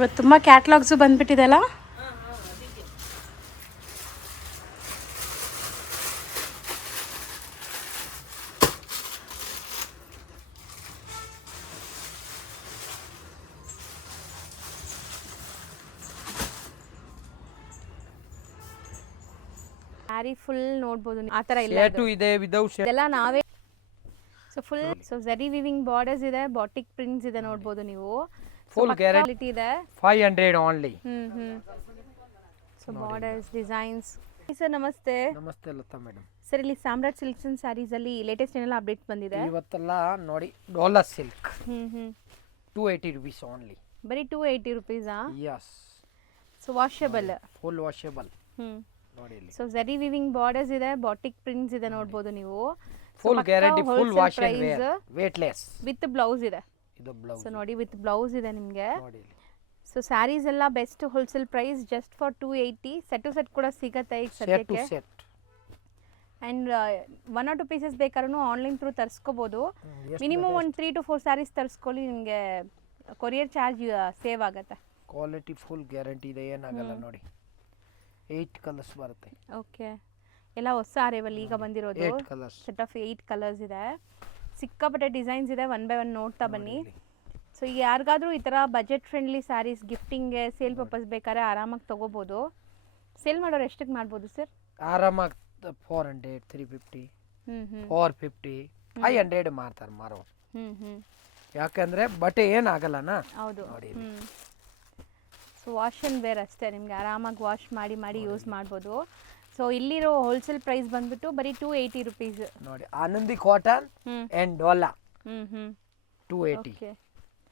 ಇವತ್ತು ತುಂಬ ಕ್ಯಾಟ್ಲಾಗ್ಸು ಬಂದ್ಬಿಟ್ಟಿದೆಲ್ಲ. ಸ್ಯಾರಿ ಫುಲ್ ನೋಡ್ಬೋದು ಆ ಥರ ಇಲ್ಲ, ಇದೆಲ್ಲ ನಾವೇ. ಸೊ ಫುಲ್ ಝರಿ ವಿವಿಂಗ್ ಬಾರ್ಡರ್ಸ್ ಇದೆ, ಬಾಟಿಕ್ ಪ್ರಿಂಟ್ಸ್ ಇದೆ ನೋಡ್ಬೋದು ನೀವು. ಫುಲ್ ಗ್ಯಾರಂಟಿ ಇದೆ. 500 only. So borders designs. Sir ನಮಸ್ತೆ. ನಮಸ್ತೆ ಲತಾ ಮೇಡಮ್. ಸರ್ ಇಲ್ಲಿ ಸಾಮ್ರಾಟ್ ಸಿಲ್ಕ್ಸ್ ಅಂಡ್ ಸ್ಯಾರೀಸ್ ಅಲ್ಲಿ ಲೇಟೆಸ್ಟ್ ಏನೆಲ್ಲ ಅಪ್ಡೇಟ್ ಬಂದಿದೆ? ಇವತ್ತೆಲ್ಲ ನೋಡಿ ಡಾಲರ್ ಸಿಲ್ಕ್ 280 rupees ಓನ್ಲಿ. ಬರೀ 280 rupees? Yes. So washable, full washable ನೋಡಿ ಇಲ್ಲಿ. ಸೊ ಝರಿ ವಿವಿಂಗ್ ಬಾರ್ಡರ್ಸ್ ಇದೆ, ಬಾಟಿಕ್ ಪ್ರಿಂಟ್ಸ್ ಇದೆ ನೋಡ್ಬೋದು ನೀವು. Full guarantee, full wash and wear, weightless with blouse ಇದೆ. ಇದು ಬ್ಲೌಸ್. ಸೊ ನೋಡಿ ವಿತ್ ಬ್ಲೌಸ್ ಇದೆ ನಿಮಗೆ. ನೋಡಿ ಸೊ ಸ್ಯಾರೀಸ್ ಎಲ್ಲ best wholesale price just for 280. Set two set ಕೂಡ ಸಿಗುತ್ತೆ ಈಗ ಸದ್ಯಕ್ಕೆ. ಸೆಟ್ ಆ್ಯಂಡ್ 1 or 2 ಪೀಸಸ್ ಬೇಕಾದ್ರೂ ಆನ್ಲೈನ್ ಥ್ರೂ ತರಿಸ್ಕೋಬೋದು. ಮಿನಿಮಮ್ ಒಂದು 3 to 4 ಸ್ಯಾರೀಸ್ ತರಿಸ್ಕೊಳ್ಳಿ, ನಿಮಗೆ ಕೊರಿಯರ್ ಚಾರ್ಜ್ ಸೇವ್ ಆಗುತ್ತೆ. ಕ್ವಾಲಿಟಿ ಫುಲ್ ಗ್ಯಾರಂಟಿ ಇದೆ, ಏನಾಗಲ್ಲ. ನೋಡಿ 8 ಕಲರ್ಸ್ ಬರುತ್ತೆ. ಓಕೆ, ಎಲ್ಲ ಹೊಸ ಅರೈವಲ್ ಈಗ ಬಂದಿರೋದು. 8 ಕಲರ್ಸ್, ಸೆಟ್ ಆಫ್ 8 ಕಲರ್ಸ್ ಇದೆ. ಸಿಕ್ಕಾಪಟ್ಟೆ ಡಿಸೈನ್ಸ್ ಇದೆ, 1 by 1 ನೋಡ್ತಾ ಬನ್ನಿ. ಸೊ ಈಗ ಯಾರಿಗಾದ್ರೂ ಈ ಥರ ಬಜೆಟ್ ಫ್ರೆಂಡ್ಲಿ ಸ್ಯಾರೀಸ್ ಗಿಫ್ಟಿಂಗ್ಗೆ ಸೇಲ್ ಪರ್ಪಸ್ ಬೇಕಾದ್ರೆ ಆರಾಮಾಗಿ ತೊಗೋಬೋದು. ಸೇಲ್ ಮಾಡೋರು ಎಷ್ಟಕ್ಕೆ ಮಾಡ್ಬೋದು ಸರ್? ಆರಾಮಾಗಿ 400, 350, 450, 500 ಮಾರ್ತಾರೆ ಮಾರೋರು. ಯಾಕಂದ್ರೆ ಬಟ್ಟೆ ಏನಾಗಲ್ಲನಾ. ಹೌದು. ಸೊ ವಾಶ್ ಅಂಡ್ ವೇರ್ ಅಷ್ಟೇ, ನಿಮಗೆ ಆರಾಮಾಗಿ ವಾಶ್ ಮಾಡಿ ಯೂಸ್ ಮಾಡ್ಬೋದು. ಸೊ ಇಲ್ಲಿರೋ ಹೋಲ್ಸೇಲ್ ಪ್ರೈಸ್ ಬಂದ್ಬಿಟ್ಟು ಬರೀ 280 rupees. ನೋಡಿ Anandi cotton and Dhola 280. Okay,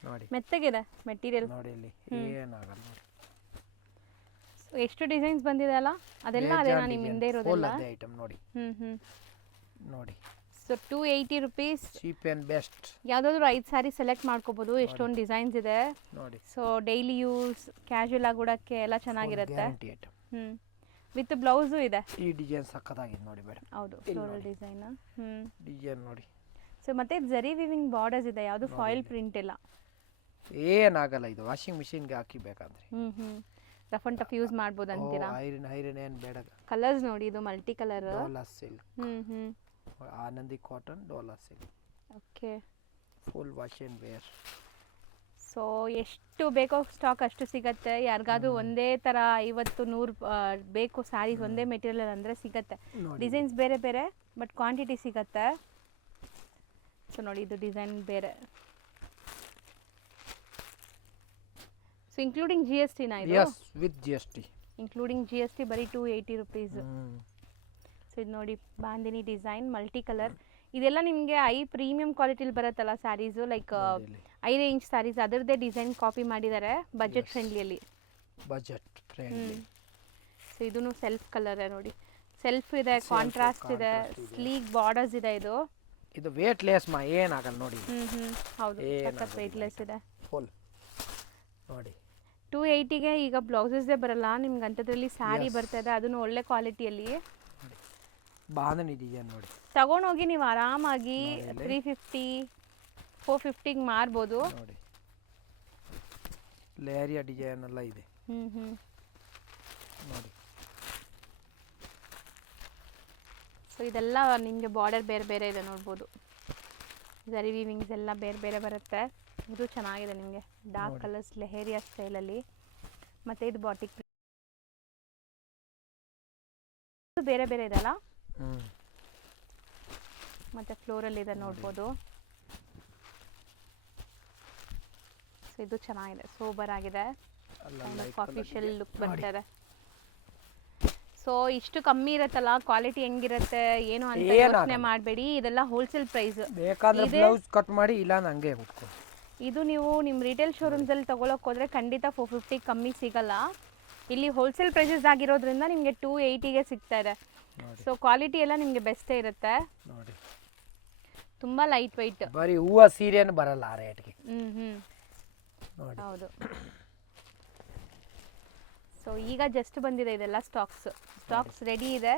ನೋಡಿ ಮೆತ್ತಗಿದೆ ಮೆಟೀರಿಯಲ್. ನೋಡಿ ಇಲ್ಲಿ ಏನಾಗಲ್ಲ. ನೋಡಿ ಸೊ ಎಷ್ಟು ಡಿಸೈನ್ಸ್ ಬಂದಿದೆ ಅಲ್ಲ, ಅದೆಲ್ಲ ಅದೇನಾ ನಿಮ್ಮ ಹಿಂದೆ ಇರೋದೆಲ್ಲ? ಅದೇ ಐಟಮ್ ನೋಡಿ. ನೋಡಿ so 280 rupees, cheap and best. ಯಾವುದಾದ್ರೂ 5 ಸ್ಯಾರಿ ಸೆಲೆಕ್ಟ್ ಮಾಡ್ಕೋಬೋದು, ಎಷ್ಟೊಂದು ಡಿಸೈನ್ಸ್ ಇದೆ. ನೋಡಿ ಸೊ ಡೈಲಿ ಯೂಸ್, ಕ್ಯಾಶುಯಲ್ ಆಗಿ ಉಡೋಕ್ಕೆ ಎಲ್ಲ ಚೆನ್ನಾಗಿರುತ್ತೆ. Guarantee item. ವಿತ್ ಬ್ಲೌಸು ಇದೆ. ಈ ಡಿಸೈನ್ ಸಕ್ಕತ್ತಾಗಿದೆ ನೋಡಿ ಮೇಡಮ್. ಹೌದು, ಫ್ಲೋರಲ್ ಡಿಸೈನ್. ಡಿಸೈನ್ ನೋಡಿ. ಸೊ ಮತ್ತೆ ಝರಿ ವಿವಿಂಗ್ ಬಾರ್ಡರ್ಸ್ ಇದೆ, ಯಾವುದು ಫಾಯಿಲ್ ಪ್ರಿಂಟ್ ಇಲ್ಲ. ಏನಾಗಲ್ಲ, ಇದು ವಾಷಿಂಗ್ ಮಿಷಿನ್ಗೆ ಹಾಕಿ ಬೇಕಾದ್ರೆ ರಫ್ ಅಂಡ್ ಟಫ್ ಯೂಸ್ ಮಾಡ್ಬೋದು ಅಂತೀರಾ? ಐರನ್ ಏನು ಬೇಡ. ಕಲರ್ಸ್ ನೋಡಿ, ಇದು multi colour. Dola silk, Anandi cotton, Dola silk. Okay, full wash and wear. So ಎಷ್ಟು ಬೇಕೋ ಸ್ಟಾಕ್ ಅಷ್ಟು ಸಿಗತ್ತೆ. ಯಾರಿಗಾದ್ರೂ ಒಂದೇ ಥರ 50-100 ಬೇಕು ಸ್ಯಾರೀಸ್, ಒಂದೇ ಮೆಟೀರಿಯಲ್ ಅಂದರೆ ಸಿಗತ್ತೆ. ಡಿಸೈನ್ಸ್ ಬೇರೆ ಬೇರೆ, ಬಟ್ ಕ್ವಾಂಟಿಟಿ ಸಿಗತ್ತೆ. ಸೊ ನೋಡಿ, ಇದು ಡಿಸೈನ್ ಬೇರೆ. ಸೊ ಇನ್ಕ್ಲೂಡಿಂಗ್ GST ನಾ ಇದು? Yes, with GST. Including GST ಬರೀ 280 rupees. ಸೊ ಇದು ನೋಡಿ, ಬಾಂದಿನಿ ಡಿಸೈನ್, ಮಲ್ಟಿ ಕಲರ್. ಇದೆಲ್ಲ ನಿಮಗೆ ಪ್ರೀಮಿಯಂ ಕ್ವಾಲಿಟಿಲಿ ಬರುತ್ತಲ್ಲ sarees, like I range sarees, ಅದರದ್ದೇ ಡಿಸೈನ್ ಕಾಪಿ ಮಾಡಿದ್ದಾರೆ ಬಜೆಟ್ ಫ್ರೆಂಡ್ಲಿಯಲ್ಲಿ. Budget friendly. ಸೊ ಇದೂ ಸೆಲ್ಫ್ ಕಲರ್ ನೋಡಿ, ಸೆಲ್ಫ್ ಇದೆ, ಕಾಂಟ್ರಾಸ್ಟ್ ಇದೆ, ಸ್ಲೀಕ್ ಬಾರ್ಡರ್ಸ್ ಇದೆ. ಇದು ವೇಟ್ಲೆಸ್ ಮಾ, ಏನಾಗಲ್ಲ ನೋಡಿ. ಹೌದು, ಸಖತ್ ವೇಟ್ಲೆಸ್ ಇದೆ. ಫುಲ್ ನೋಡಿ 280ಗೆ ಈಗ ಬ್ಲೌಸಸ್ಸೇ ಬರಲ್ಲ ನಿಮ್ಗೆ, ಅಂಥದ್ರಲ್ಲಿ ಸ್ಯಾರಿ ಬರ್ತಾ ಇದೆ, ಅದನ್ನು ಒಳ್ಳೆ ಕ್ವಾಲಿಟಿಯಲ್ಲಿ. ಬಾಂಧಣಿ ಡಿಸೈನ್ ನೋಡಿ, ತಗೊಂಡೋಗಿ ನೀವು ಆರಾಮಾಗಿ 350, 450ಗೆ ಮಾರ್ಬೋದು. ನೋಡಿ ಲೇರಿಯಾ ಡಿಸೈನ್ ಎಲ್ಲ ಇದೆ. ನೋಡಿ ಸೊ ಇದೆಲ್ಲ ನಿಮಗೆ ಬಾರ್ಡರ್ ಬೇರೆ ಬೇರೆ ಇದೆ ನೋಡ್ಬೋದು. ಝರಿ ವೀವಿಂಗ್ಸ್ ಎಲ್ಲ ಬೇರೆ ಬೇರೆ ಬರುತ್ತೆ. ಇದು ಚೆನ್ನಾಗಿದೆ ನಿಮಗೆ, ಡಾರ್ಕ್ ಕಲರ್ಸ್ ಲೆಹೇರಿಯಾ ಸ್ಟೈಲಲ್ಲಿ. ಮತ್ತು ಇದು ಬಾಟಿಕ್ ಬೇರೆ ಬೇರೆ ಇದೆಲ್ಲ. ಮತ್ತು ಫ್ಲೋರಲ್ ಇದೆ ನೋಡ್ಬೋದು. ಸೊ ಇದು ಚೆನ್ನಾಗಿದೆ, ಸೋಬರ್ ಆಗಿದೆ, ಆಫಿಷಿಯಲ್ ಲುಕ್ ಬರ್ತಾರೆ. ಸೊ ಇಷ್ಟು ಕಮ್ಮಿ ಇರುತ್ತಲ್ಲ, ಕ್ವಾಲಿಟಿ ಹೆಂಗಿರುತ್ತೆ ಏನು ಅಂತ ಯೋಚನೆ ಮಾಡಬೇಡಿ. ಇದೆಲ್ಲ ಹೋಲ್ಸೇಲ್ ಪ್ರೈಸ್. ಬೇಕಾದ್ರೆ ಬ್ಲೌಸ್ ಕಟ್ ಮಾಡಿ, ಇಲ್ಲ ಹಂಗೆ ಉಟ್ಕೊ. ಇದು ನೀವು ನಿಮ್ಮ ರಿಟೇಲ್ ಶೋರೂಮ್ಸಲ್ಲಿ ತೊಗೊಳಕ್ಕೆ ಹೋದರೆ ಖಂಡಿತ 450 ಕಮ್ಮಿ ಸಿಗಲ್ಲ. ಇಲ್ಲಿ ಹೋಲ್ಸೇಲ್ ಪ್ರೈಸಸ್ ಆಗಿರೋದ್ರಿಂದ ನಿಮಗೆ 280ಗೆ ಸಿಗ್ತಾ ಇದೆ. ಸೊ ಕ್ವಾಲಿಟಿ ಎಲ್ಲ ನಿಮಗೆ ಬೆಸ್ಟೇ ಇರುತ್ತೆ. ನೋಡಿ ತುಂಬ ಲೈಟ್ ವೈಟ್, ಬರೀ ಹೂವು ಸೀರೆನೂ ಬರಲ್ಲ ಆ ರೇಟ್ಗೆ. ನೋಡಿ ಹೌದು. ಸೊ ಈಗ ಜಸ್ಟ್ ಬಂದಿದೆ ಇದೆಲ್ಲ ಸ್ಟಾಕ್ಸ್ ರೆಡಿ ಇದೆ.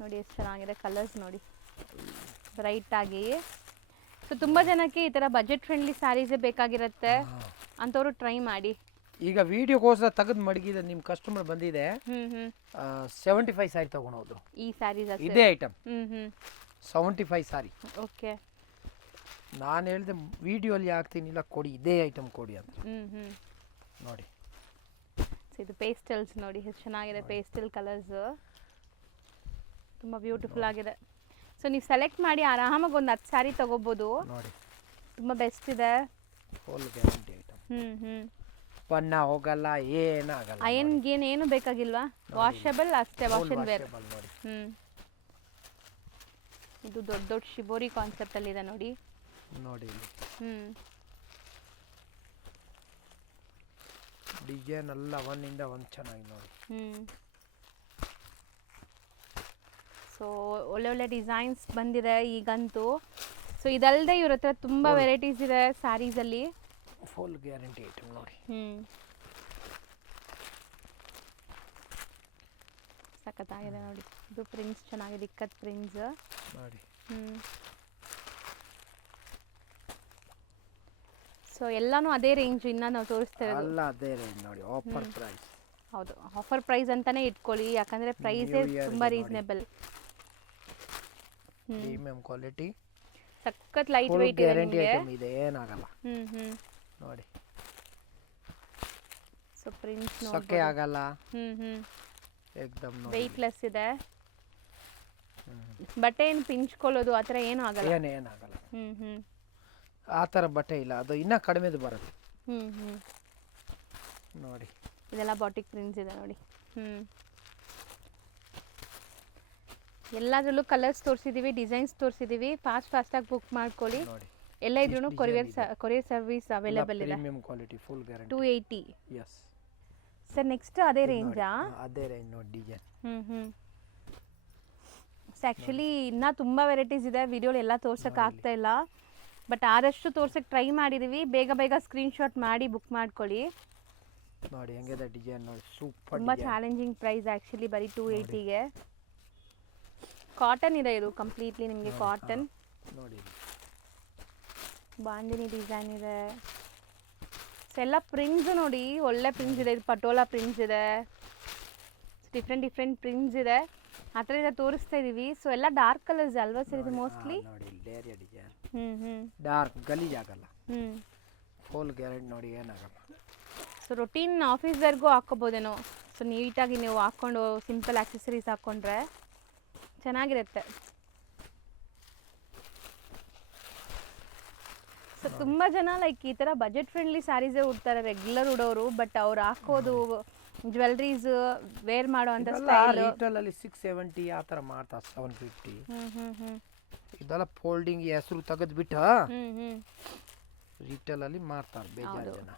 ನೋಡಿ ಎಷ್ಟು ಚೆನ್ನಾಗಿದೆ, ಕಲರ್ಸ್ ನೋಡಿ ಬ್ರೈಟ್ ಆಗಿ. ಸೊ ತುಂಬ ಜನಕ್ಕೆ ಈ ಥರ ಬಜೆಟ್ ಫ್ರೆಂಡ್ಲಿ ಸ್ಯಾರೀಸೇ ಬೇಕಾಗಿರುತ್ತೆ ಅಂಥವ್ರು ಟ್ರೈ ಮಾಡಿ. ಈಗ ವಿಡಿಯೋಗೋಸ್ಕರ ತೆಗೆದು ಮಡಗಿದ ನಿಮ್ಮ ಕಸ್ಟಮರ್ ಬಂದಿದೆ ಹ್ಮ್ ಹ್ಮ್ 75 ಸಾರಿ ತಗೊಂಡು ಹೋದ್ರು. ಈ ಸ್ಯಾರೀಸ್ ಇದೇ ಐಟಮ್ ಹ್ಮ್ ಹ್ಮ್ 75 ಸಾರಿ. ಓಕೆ. ನಾನು ಹೇಳಿದೆ ವಿಡಿಯೋಲಿ ಹಾಕ್ತೀನಿ, ಇಲ್ಲ ಕೊಡಿ ಇದೇ ಐಟಮ್ ಕೊಡಿ ಅಂತ. ಹ್ಮ್ ಹ್ಮ್ ನೋಡಿ ಸೊ ಇದು ಪೇಸ್ಟಲ್ಸ್ ನೋಡಿ ಎಷ್ಟು ಚೆನ್ನಾಗಿದೆ. ಪೇಸ್ಟಲ್ ಕಲರ್ಸ್ ತುಂಬ ಬ್ಯೂಟಿಫುಲ್ ಆಗಿದೆ. ಸೊ ನೀವು ಸೆಲೆಕ್ಟ್ ಮಾಡಿ ಆರಾಮಾಗಿ ಒಂದು 10 ಸ್ಯಾರಿ ತಗೋಬೋದು. ನೋಡಿ ತುಂಬ ಬೆಸ್ಟ್ ಇದೆ. Full guarantee item. ಹ್ಮ್ ಹ್ಮ್ ಬಣ್ಣ ಹೋಗಲ್ಲ, ಏನಾಗಲ್ಲ. ಅಯನ್ಗೆ ಏನು ಬೇಕಾಗಿಲ್ವಾ? ವಾಷಬಲ್ ಅಷ್ಟೇ, ವಾಶ್ ಅಂಡ್ ವೇರ್. ನೋಡಿ ಹ್ಮ್ ಇದು ದೊಡ್ಡ ದೊಡ್ಡ ಶಿಬೋರಿ ಕಾನ್ಸೆಪ್ಟ್ ಅಲ್ಲಿ ಇದೆ ನೋಡಿ. ನೋಡಿ ಇಲ್ಲಿ ಹ್ಮ್ ಡಿಸೈನ್ ಎಲ್ಲ ಒಂದಿಂದ ಒಂದು ಚೆನ್ನಾಗಿ ನೋಡಿ. ಹ್ಮ್ ಸೊ ಒಳ್ಳೆ ಒಳ್ಳೆ ಡಿಸೈನ್ಸ್ ಬಂದಿದೆ ಈಗಂತೂ. ಸೊ ಇದಲ್ಲದೆ ಇವ್ರ ಹತ್ರ ತುಂಬ ವೆರೈಟೀಸ್ ಇದೆ ಸ್ಯಾರೀಸಲ್ಲಿ. ಫುಲ್ ಗ್ಯಾರಂಟಿ ಐಟಮ್ ನೋಡಿ. ಸಖತ್ತಾಗಿದೆ ನೋಡಿ. ಇದು ಪ್ರಿಂಟ್ಸ್ ಚೆನ್ನಾಗಿದೆ, ಇಕ್ಕತ್ ಪ್ರಿಂಟ್ಸ್ ನೋಡಿ. ಸೊ ಎಲ್ಲಾನು ಅದೇ ರೇಂಜ್ ಇನ್ನ ನಾವು ತೋರಿಸ್ತಾ ಇರೋದು. ಎಲ್ಲ ಅದೇ ರೇಂಜ್ ನೋಡಿ. Offer price. ಹೌದು, ಆಫರ್ ಪ್ರೈಸ್ ಅಂತಾನೆ ಇಟ್ಕೊಳ್ಳಿ, ಯಾಕಂದ್ರೆ ಪ್ರೈಸ್ ತುಂಬಾ ರೀಸನೇಬಲ್. ಪ್ರೀಮಿಯಂ ಕ್ವಾಲಿಟಿ, ಸಖತ್ ಲೈಟ್ ವೆಯ್ಟ್ ಗ್ಯಾರಂಟಿ ಐಟಮ್ ಇದೆ, ಏನಾಗಲ್ಲ. ನೋಡಿ ಸೊ ಪ್ರಿಂಟ್ಸ್ ನೋಡಿ, ಸೊಕ್ಕೆ ಆಗಲ್ಲ. ಏಕ್ದಮ್ ವೆಯ್ಟ್ಲೆಸ್ ಇದೆ. ಬಟ್ಟೆ ಏನು ಪಿಂಚ್ಕೊಳ್ಳೋದು ಆ ಥರ ಏನೂ ಆಗಲ್ಲ. ಏನಾಗಲ್ಲ. ಆ ಥರ ಬಟ್ಟೆ ಇಲ್ಲ, ಅದು ಇನ್ನೂ ಕಡಿಮೆದು ಬರುತ್ತೆ. ನೋಡಿ ಇದೆಲ್ಲ ಬಾಟಿಕ್ ಪ್ರಿಂಟ್ಸ್ ಇದೆ ನೋಡಿ. ಎಲ್ಲದರಲ್ಲೂ ಕಲರ್ಸ್ ತೋರಿಸಿದ್ದೀವಿ, ಡಿಸೈನ್ಸ್ ತೋರಿಸಿದ್ದೀವಿ. ಫಾಸ್ಟಾಗಿ ಬುಕ್ ಮಾಡ್ಕೊಳ್ಳಿ. ಎಲ್ಲ ಇದ್ರೂ ಕೊರಿಯರ್ ಸರ್ವಿಸ್ ಅವೈಲೇಬಲ್ ಇದೆ. Premium quality, full guarantee. 280. Yes sir next ಅದೇ ರೇಂಜಾ? ಅದೇ ರೇಂಜ್ ನೋಡಿ ಡಿಸೈನ್. ಸೊ ಆ್ಯಕ್ಚುಲಿ ಇನ್ನೂ ತುಂಬ ವೆರೈಟೀಸ್ ಇದೆ, ವಿಡಿಯೋಲಿ ಎಲ್ಲ ತೋರ್ಸೋಕೆ ಆಗ್ತಾ ಇಲ್ಲ. ಬಟ್ ಆದಷ್ಟು ತೋರ್ಸೋಕೆ ಟ್ರೈ ಮಾಡಿದ್ದೀವಿ. ಬೇಗ ಸ್ಕ್ರೀನ್ಶಾಟ್ ಮಾಡಿ ಬುಕ್ ಮಾಡ್ಕೊಳ್ಳಿ. ನೋಡಿ ಹೆಂಗಿದೆ ಡಿಸೈನ್ ನೋಡಿ, ಸೂಪರ್. ತುಂಬ ಚಾಲೆಂಜಿಂಗ್ ಪ್ರೈಸ್ ಆ್ಯಕ್ಚುಲಿ, ಬರೀ 280ಗೆ. ಕಾಟನ್ ಇದೆ ಇದು ಕಂಪ್ಲೀಟ್ಲಿ ನಿಮಗೆ, ಕಾಟನ್. ನೋಡಿ ಬಾಂದಿನಿ ಡಿಸೈನ್ ಇದೆ. ಸೊ ಎಲ್ಲ ಪ್ರಿಂಟ್ಸ್ ನೋಡಿ, ಒಳ್ಳೆ ಪ್ರಿಂಟ್ಸ್ ಇದೆ. ಇದು ಪಟೋಲಾ ಪ್ರಿಂಟ್ಸ್ ಇದೆ, ಡಿಫ್ರೆಂಟ್ ಪ್ರಿಂಟ್ಸ್ ಇದೆ. ಆ ಥರ ಇದೆ ತೋರಿಸ್ತಾ ಇದ್ದೀವಿ. ಸೊ ಎಲ್ಲ ಡಾರ್ಕ್ ಕಲರ್ಸ್ ಅಲ್ವಾ ಸರ್ ಇದು ಮೋಸ್ಟ್ಲಿ? ನೋಡಿ ಡೇರಿಯಾ ಡಿಸೈನ್, ಡಾರ್ಕ್ ಗಲೀಜ್ ಆಗಲ್ಲ. ಫುಲ್ ಗ್ಯಾರಂಟಿ ನೋಡಿ, ಏನಾಗಲ್ಲ. ಸೊ ರೊಟೀನ್ ಆಫೀಸ್ ವೇರ್ಗೂ ಹಾಕ್ಕೋಬೋದೇನೋ. ಸೊ ನೀಟಾಗಿ ನೀವು ಹಾಕ್ಕೊಂಡು ಸಿಂಪಲ್ ಆಕ್ಸೆಸರೀಸ್ ಹಾಕ್ಕೊಂಡ್ರೆ ಚೆನ್ನಾಗಿರುತ್ತೆ. ಸೊ ತುಂಬ ಜನ ಲೈಕ್ ಈ ಥರ ಬಜೆಟ್ ಫ್ರೆಂಡ್ಲಿ ಸ್ಯಾರೀಸೇ ಉಡ್ತಾರೆ, ರೆಗ್ಯುಲರ್ ಉಡೋರು. ಬಟ್ ಅವ್ರು ಹಾಕೋದು ಜ್ಯುವೆಲ್ರೀಸ್ ವೇರ್ ಮಾಡೋ ಅಂತ ಸ್ಟೈಲ್ ರಿಟೇಲ್ ಅಲ್ಲಿ 670 ಆ ಥರ ಮಾಡ್ತಾರೆ, 750. ಇದೆಲ್ಲ ಫೋಲ್ಡಿಂಗ್ ಹೆಸರು ತೆಗೆದ್ಬಿಟ್ಟು ರಿಟೇಲ್ ಅಲ್ಲಿ ಮಾಡ್ತಾರೆ ಬೇಜಾರು ಜನ.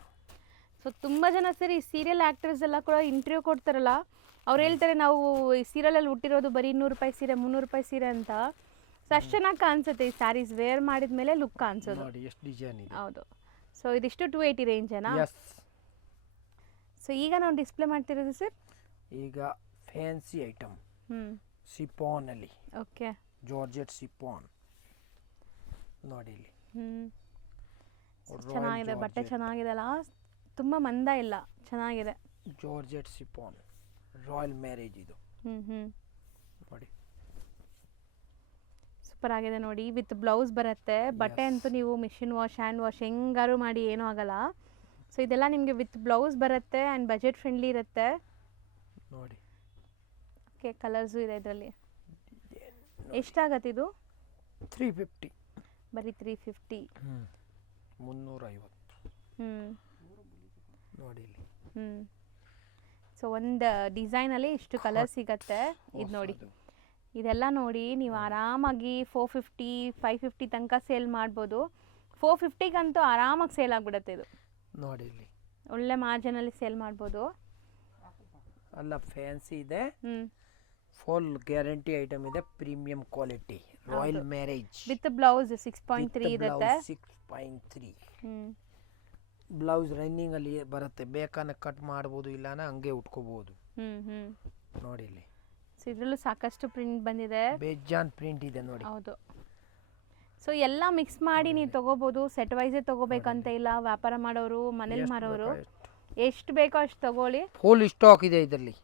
ಸೊ ತುಂಬ ಜನ ಸರಿ ಸೀರಿಯಲ್ ಆ್ಯಕ್ಟರ್ಸ್ ಎಲ್ಲ ಕೂಡ ಇಂಟರ್ವ್ಯೂ ಕೊಡ್ತಾರಲ್ಲ, ಅವ್ರು ಹೇಳ್ತಾರೆ ನಾವು ಈ ಸೀರಿಯಲಲ್ಲಿ ಹುಟ್ಟಿರೋದು ಬರೀ 200 ರೂಪಾಯಿ ಸೀರೆ, 300 ರೂಪಾಯಿ ಸೀರೆ ಅಂತ. ಸೊ ಅಷ್ಟು ಚೆನ್ನಾಗಿ ಕಾಣಿಸುತ್ತೆ ಈ ಸ್ಯಾರೀಸ್ ವೇರ್ ಮಾಡಿದ ಮೇಲೆ ಲುಕ್ ಕಾಣಿಸೋದು. ನೋಡಿ ಎಷ್ಟು ಡಿಸೈನ್ ಇದೆ. ಹೌದು. ಸೊ ಇದಿಷ್ಟು 280 ರೇಂಜೇನಾ? ಎಸ್. ಸೊ ಈಗ ನಾವು ಡಿಸ್ಪ್ಲೇ ಮಾಡ್ತಿರೋದು ಸರ್ ಈಗ ಫ್ಯಾನ್ಸಿ ಐಟಮ್, ಸಿಪಾನ್ ಅಲ್ಲಿ. ಓಕೆ, ಜಾರ್ಜೆಟ್ ಸಿಪಾನ್ ನೋಡಿ ಇಲ್ಲಿ. ಚೆನ್ನಾಗಿದೆ ಬಟ್ಟೆ, ಚೆನ್ನಾಗಿದೆ ಅಲ್ಲ, ತುಂಬ ಮಂದ ಇಲ್ಲ, ಚೆನ್ನಾಗಿದೆ. ಜಾರ್ಜೆಟ್ ಸಿಪಾನ್ ರಾಯಲ್ ಮ್ಯಾರೇಜ್ ಇದು. ನೋಡಿ ಸೂಪರ್ ಆಗಿದೆ ನೋಡಿ. ವಿತ್ ಬ್ಲೌಸ್ ಬರುತ್ತೆ. ಬಟ್ಟೆ ಅಂತೂ ನೀವು ಮಿಷಿನ್ ವಾಶ್, ಹ್ಯಾಂಡ್ ವಾಶ್ ಹೆಂಗಾರು ಮಾಡಿ ಏನೂ ಆಗಲ್ಲ. ಸೊ ಇದೆಲ್ಲ ನಿಮಗೆ ವಿತ್ ಬ್ಲೌಸ್ ಬರುತ್ತೆ ಆ್ಯಂಡ್ ಬಜೆಟ್ ಫ್ರೆಂಡ್ಲಿ ಇರುತ್ತೆ ನೋಡಿ. ಓಕೆ, ಕಲರ್ಸು ಇದೆ ಇದರಲ್ಲಿ. ಎಷ್ಟಾಗತ್ತೆ ಇದು? 350. ಬರೀ 350. 350 ನೋಡಿ ಇಲ್ಲಿ. ಸೊ ಒಂದು ಡಿಸೈನಲ್ಲಿ ಇಷ್ಟು ಕಲರ್ ಸಿಗತ್ತೆ. ಇದು ನೋಡಿ, ಇದೆಲ್ಲ ನೋಡಿ ನೀವು ಆರಾಮಾಗಿ 450, 550 ತನಕ ಸೇಲ್ ಮಾಡ್ಬೋದು. 450ಗಂತೂ ಆರಾಮಾಗಿ ಸೇಲ್ ಆಗಿಬಿಡುತ್ತೆ ಇದು. ನೋಡಿ ಇಲ್ಲಿ ಒಳ್ಳೆ ಮಾರ್ಜಿನಲ್ಲಿ ಸೇಲ್ ಮಾಡ್ಬೋದು. ಅಲ್ಲ ಫ್ಯಾನ್ಸಿ ಇದೆ, ಫುಲ್ ಗ್ಯಾರಂಟಿ ಐಟಮ್ ಇದೆ, premium quality, royal marriage with blouse 6.3 ಇರುತ್ತೆ. 6.3 ಬ್ಲೌಸ್ ರನ್ನಿಂಗ್ ಅಲ್ಲಿ ಬರುತ್ತೆ. ಬೇಕಾದ್ರೆ ಕಟ್ ಮಾಡ್ಬೋದು, ಇಲ್ಲಾನ ಹಂಗೆ ಉಟ್ಕೋಬಹುದು. ನೋಡಿ ಇಲ್ಲಿ. ಸೊ ಇದರಲ್ಲೂ ಸಾಕಷ್ಟು ಪ್ರಿಂಟ್ ಬಂದಿದೆ, ಬೇಜಾನ್ ಪ್ರಿಂಟ್ ಇದೆ ನೋಡಿ. ಹೌದು. ಸೊ ಎಲ್ಲ ಮಿಕ್ಸ್ ಮಾಡಿ ನೀವು ತಗೋಬಹುದು, ಸೆಟ್ ವೈಸೇ ತಗೋಬೇಕಂತ ಇಲ್ಲ. ವ್ಯಾಪಾರ ಮಾಡೋರು, ಮನೇಲಿ ಮಾರೋರು ಎಷ್ಟು ಬೇಕೋ ಅಷ್ಟು ತಗೊಳ್ಳಿ. ಫುಲ್ ಸ್ಟಾಕ್ ಇದೆ ಇದರಲ್ಲಿ.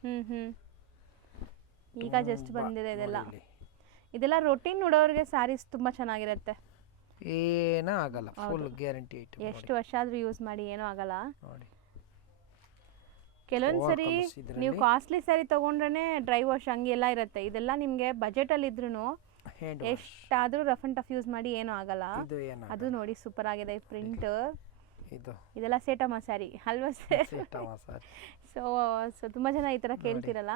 ಈಗ ಜಸ್ಟ್ ಬಂದಿದೆ ಇದೆಲ್ಲ. ಇದೆಲ್ಲ ರೊಟೀನ್ ಉಡೋರಿಗೆ ಸ್ಯಾರೀಸ್ ತುಂಬಾ ಚೆನ್ನಾಗಿರುತ್ತೆ, ಏನೂ ಆಗಲ್ಲ, ಫುಲ್ ಗ್ಯಾರಂಟಿ ಐಟಮ್. ಎಷ್ಟು ವರ್ಷ ಆದ್ರೂ ಯೂಸ್ ಮಾಡಿ ಏನೂ ಆಗಲ್ಲ. ನೋಡಿ ಕೆಲವೊಂದು ಸರಿ ನೀವು ಕಾಸ್ಟ್ಲಿ ಸ್ಯಾರಿ ತೊಗೊಂಡ್ರೆ ಡ್ರೈ ವಾಶ್ ಹಂಗೆ ಎಲ್ಲ ಇರುತ್ತೆ. ಇದೆಲ್ಲ ನಿಮಗೆ ಬಜೆಟಲ್ಲಿ ಇದ್ರೂ ಎಷ್ಟಾದರೂ ರಫ್ ಆ್ಯಂಡ್ ಟಫ್ ಯೂಸ್ ಮಾಡಿ ಏನೂ ಆಗಲ್ಲ. ಅದು ನೋಡಿ ಸೂಪರ್ ಆಗಿದೆ ಪ್ರಿಂಟ್. ಇದೆಲ್ಲ ಸೇಟಮ್ಮ ಸ್ಯಾರಿ ಅಲ್ವಾ ಸರ್? ಸೊ ತುಂಬ ಜನ ಈ ಥರ ಕೇಳ್ತಿರಲ್ಲ.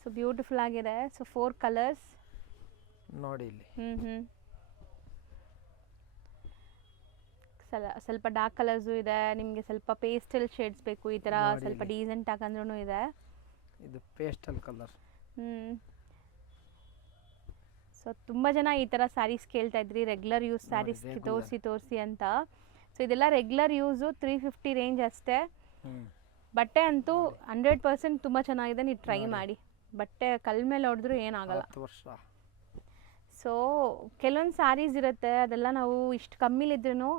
ಸೊ ಬ್ಯೂಟಿಫುಲ್ ಆಗಿದೆ. ಸೊ 4 ಕಲರ್ಸ್ ನೋಡಿ ಇಲ್ಲಿ. ಸ್ವಲ್ಪ ಡಾರ್ಕ್ ಕಲರ್ಸು ಇದೆ, ನಿಮಗೆ ಸ್ವಲ್ಪ ಪೇಸ್ಟಲ್ ಶೇಡ್ಸ್ ಬೇಕು ಈ ಥರ ಸ್ವಲ್ಪ ಡೀಸೆಂಟ್ ಆಗಂದ್ರೂ ಇದೆ. ಇದು ಪೇಸ್ಟಲ್ ಕಲರ್. ಸೊ ತುಂಬ ಜನ ಈ ಥರ ಸ್ಯಾರೀಸ್ ಕೇಳ್ತಾ ಇದ್ರಿ, ರೆಗ್ಯುಲರ್ ಯೂಸ್ ಸ್ಯಾರೀಸ್ ತೋರಿಸಿ ಅಂತ. ಸೊ ಇದೆಲ್ಲ ರೆಗ್ಯುಲರ್ ಯೂಸು 350 ರೇಂಜ್ ಅಷ್ಟೇ. ಬಟ್ಟೆ ಅಂತೂ 100% ತುಂಬ ಚೆನ್ನಾಗಿದೆ, ನೀವು ಟ್ರೈ ಮಾಡಿ. ಬಟ್ಟೆ ಕಲ್ ಮೇಲೆ ಹೊಡೆದ್ರೂ ಏನಾಗಲ್ಲ. ಸೊ ಕೆಲವೊಂದು ಸ್ಯಾರೀಸ್ ಇರುತ್ತೆ, ಅದೆಲ್ಲ ನಾವು ಇಷ್ಟು ಕಮ್ಮಿಲಿದ್ರೂ